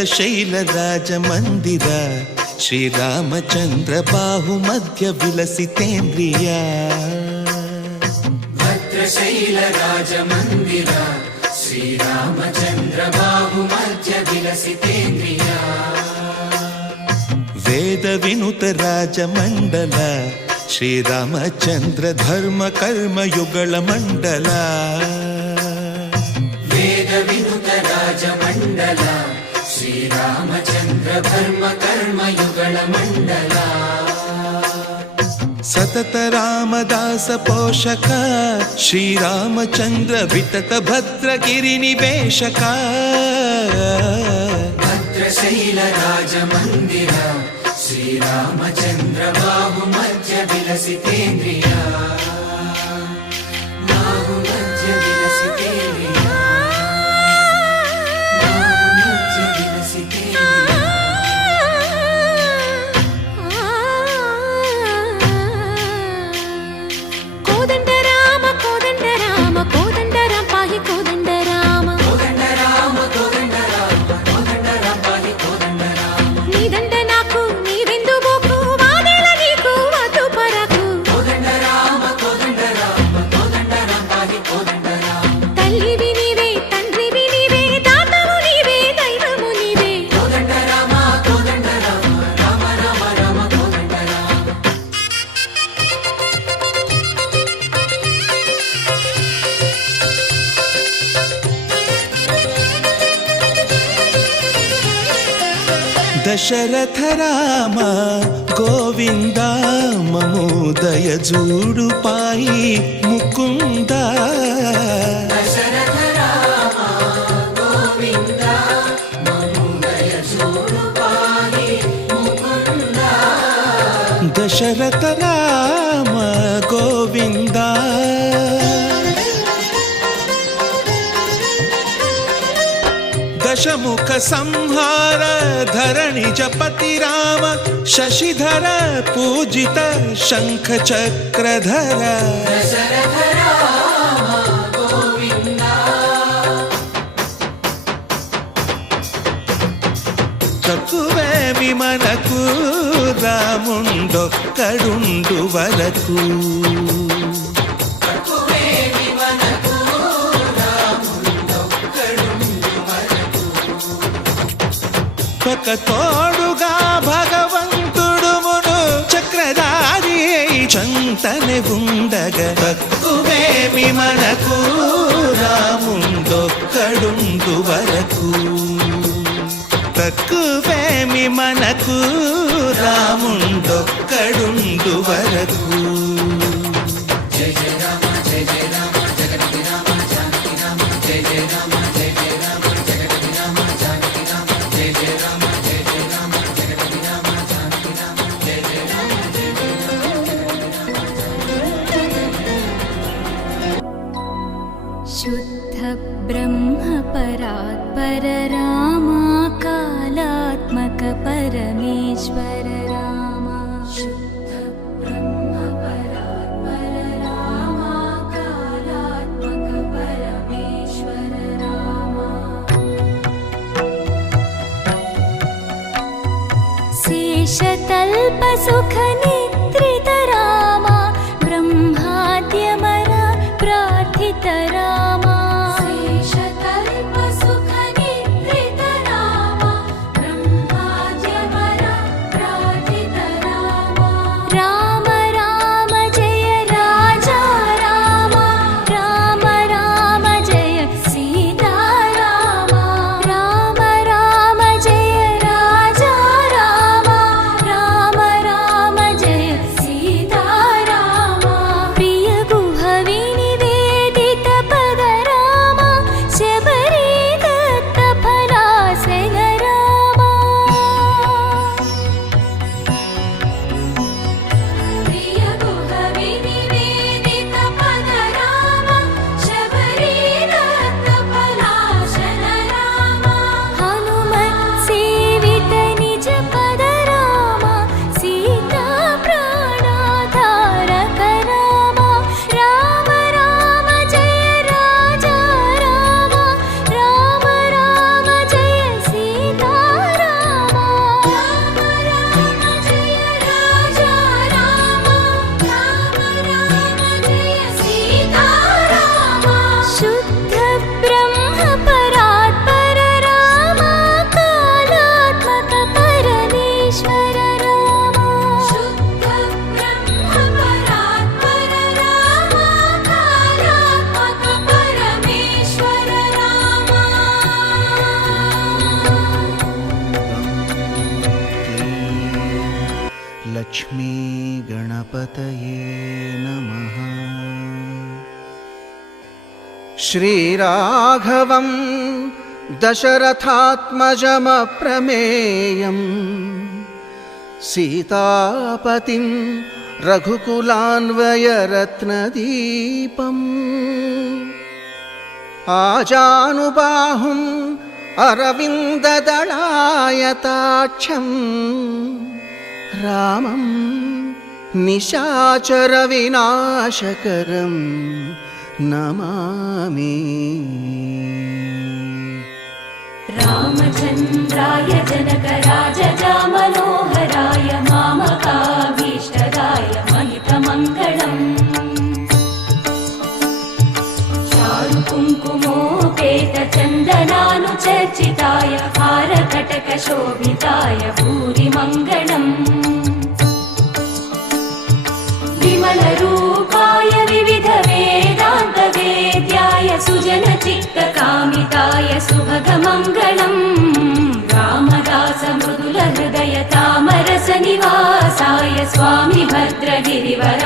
ಭದ್ರಶೈಲ ರಾಜ ಮಂದಿರ ಶ್ರೀರಾಮಚಂದ್ರ ಬಾಹು ಮಧ್ಯ ವಿಲಸಿತೇಂದ್ರಿಯ ಭದ್ರಶೈಲ ರಾಜ ಮಂದಿರ ಶ್ರೀರಾಮಚಂದ್ರ ಬಾಹು ಮಧ್ಯ ವಿಲಸಿತೇಂದ್ರಿಯ ವೇದ ವಿನುತ ರಾಜ ಮಂಡಲ ಶ್ರೀರಾಮಚಂದ್ರ ಧರ್ಮ ಕರ್ಮ ಯುಗಳ ಮಂಡಲ ವೇದ ವಿನುತ ರಾಜ ಮಂಡಲ ಶ್ರೀರಾಮಚಂದ್ರ ಧರ್ಮ ಕರ್ಮ ಯುಗಳ ಮಂಡಲ ಸತತ ರಾಮದಾಸ ಪೋಷಕ ಶ್ರೀರಾಮಚಂದ್ರ ವಿತತ ಭದ್ರಗಿರಿ ನಿವೇಶಕ ಭದ್ರಶೈಲ ರಾಜ ಮಂದಿರ ಶ್ರೀರಾಮಚಂದ್ರ ಬಾಹು ಮಧ್ಯ ವಿಲಸಿತೇಂದ್ರಿಯ ಬಾಹು ಮಧ್ಯ ವಿಲಸಿತೇಂದ್ರಿಯ ಬಾಹು ಮಧ್ಯ ವಿಲಸಿತೇಂದ್ರಿಯ ಕೋದಂಡ ರಾಮ ಕೋದಂಡ ರಾಮ ಕೋದಂಡ ರಾಮ ಪಾಹಿ ಕೋದಂಡ ರಾಮ ಕೋದಂಡ ರಾಮ ಕೋದಂಡ ರಾಮ ಕೋದಂಡ ರಾಮ ಪಾಹಿ ಕೋದಂಡ ರಾಮ ನೀದಂಡ ನಾಕು ನೀವೆಂದು ಬೋಕು ವಾದೇಲ ನೀಕು ವಾತು ಪರಕು ಕೋದಂಡ ರಾಮ ಕೋದಂಡ ರಾಮ ಕೋದಂಡ ರಾಮ ಪಾಹಿ ಕೋದಂಡ ರಾಮ ತಲ್ಲಿವಿ ನೀವೇ ತಂಡ್ರಿವಿ ನೀವೇ ದಾತವು ನೀವೇ ದೈವವು ನೀವೇ ಕೋದಂಡ ರಾಮ ಕೋದಂಡ ರಾಮ ರಾಮ ರಾಮ ರಾಮ ಕೋದಂಡ ರಾಮ ದಶರಥ ರಾಮ ಗೋವಿಂದ ಮಮೋದಯ ಜೂಡು ಪಾಯಿ ಮುಕುಂದ ದಶರಥ ರಾಮ ಗೋವಿಂದ ಮಮೋದಯ ಜೋಡು ಪಾಹಿ ಮುಕುಂದ ದಶರಥ ರಾಮ ಗೋವಿಂದ ದಶಮುಖ ಸಂಹಾರ ಧರಣಿ ಜಪತಿ ರಾಮ ಶಶಿಧರ ಪೂಜಿತ ಶಂಖ ಚಕ್ರಧರ ದಶರಥ ರಾಮ ಗೋವಿಂದ తక్కువే విమనకు రాముండొక్కడుండు వరకు తక్కువే విమనకు రాముండొక్కడుండు వరకు ఒక తోడుగా భగవంతుడు మును చక్రధారి చంతనే ఉండగ తక్కువే విమనకు రాముండొక్కడుండు వరకు తక్కువేమి మనకు రాముండొక్కడుండు వరకు జయ జయ రామ జయ జయ రామ జగతి రామ జానకి రామ జయ జయ రామ జయ జయ రామ జగతి రామ జానకి రామ జయ జయ రామ జయ జయ రామ జగతి రామ జానకి రామ జయ జయ రామ జయ జయ రామ शुद्ध ब्रह्म परात्पर रामा कालात्मक परमेश्वर रामा शुद्ध ब्रह्म परात्पर रामा कालात्मक परमेश्वर रामा शेषतल्प सुख निद्रित रामा ब्रह्माद्यमर प्रार्थित रामा शेषतल्प सुख निद्रित रामा ब्रह्माद्यमर प्रार्थित रामा लक्ष्मी गणपतये नमः। श्रीराघवं दशरथात्मजमप्रमेयम् सीतापतिं रघुकुलान्वयरत्नदीपम् आजानुबाहुम् अरविन्ददलायताक्षम् रामं निशाचरविनाशकरं नमामि। रामचन्द्राय जनकराजजामनोहराय मामकाभीष्टदाय महितमङ्गलम् चारुकुङ्कुमोपेतचन्दनानुचर्चिताय हारकटकशोभिताय भूरिमङ्गलम् विमलरूपाय विविधवेदान्तवेद्याय सुजनचित्तकामिताय सुभगमङ्गलम् रामदासमृदुलहृदय तामरसनिवासाय स्वामि भद्रगिरिवर